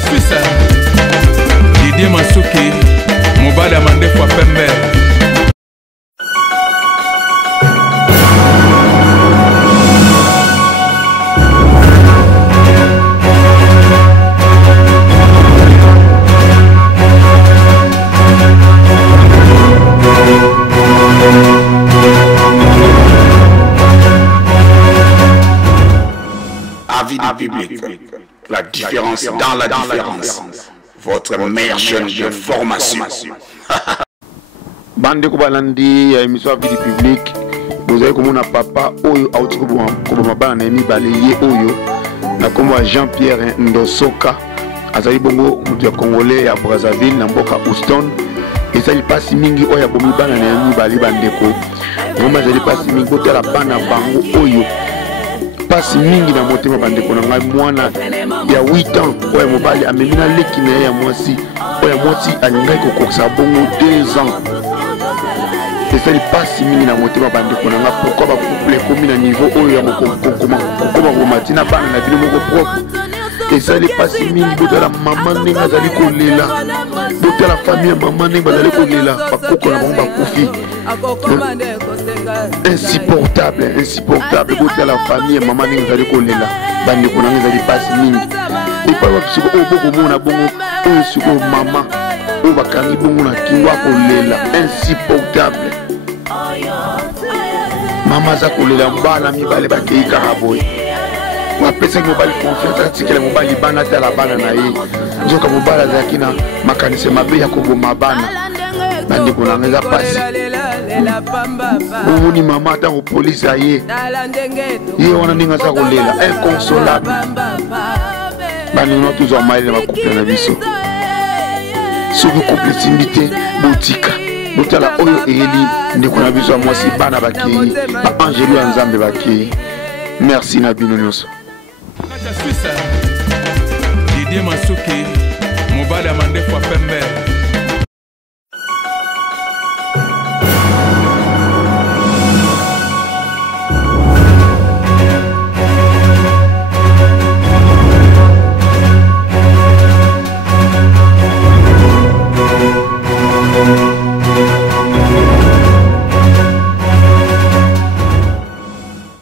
Suisse Didier Masuki Mobada Mandefwa Pembe. Avis du public, la différence dans la différence, votre meilleure chaîne de formation. Bande Kobalandi, émission Avis du public, vous avez comme un papa, Oyo, Aoutikobama, Nemi Balayé, Oyo, na comme Jean-Pierre Ndosoka, Azali Bongo, Moudia Congolais, à Brazzaville, Namboka Houston, et ça il passe Mingi, Oya Bomibana, Nemi Bali Bandeko, Roma Zali passe Mingi, Botala Bana Bango, Oyo. Pasi mingi na motema bandeko na ngai mwana ya 8 ans oya mobali amemina leki na ya mwasi oya mwasi alingai kokokisa bongo 2 ans esali pasi mingi na motema bandeko na ngai pourquoi ba couple komi na niveau oyo ya kokoma komati na bana na bino moko propre esali pasi mingi botala mama ndenge azali kolela botala famille ya mama ndenge bazali kolela bakoko na bango bakufi insupportable botala la famille maman ndenge ezali kolela bandeko na ngai ezali pasi mingi epai bapisiko oyo bokomona bongo oyo sikoyo mama oyo bakangi bongo na kingo akolela insupportable mama aza kolela mbala mibale bakei kaka boye bapesaki mobali confiance atikela mobali bana atala bana na ye nzoka mobali azalaki na makanisi mabe ya koboma bana bandeko na ngai eza pasi omoni mama atango polisi aye ye wana ndenge aza kolela inconsolable bandeko na tozwa mayele na bakouple na biso soki couple esimbi te botika botala oyo eyeli ndeko na biso ya mwasi bana bakei baangelu ya nzambe bakei merci na bino nyonso. Didier Masuki Mobada Mandefwa Pembe.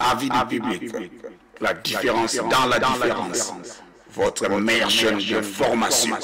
Avis du public, la différence dans la différence, votre meilleure chaîne de formation.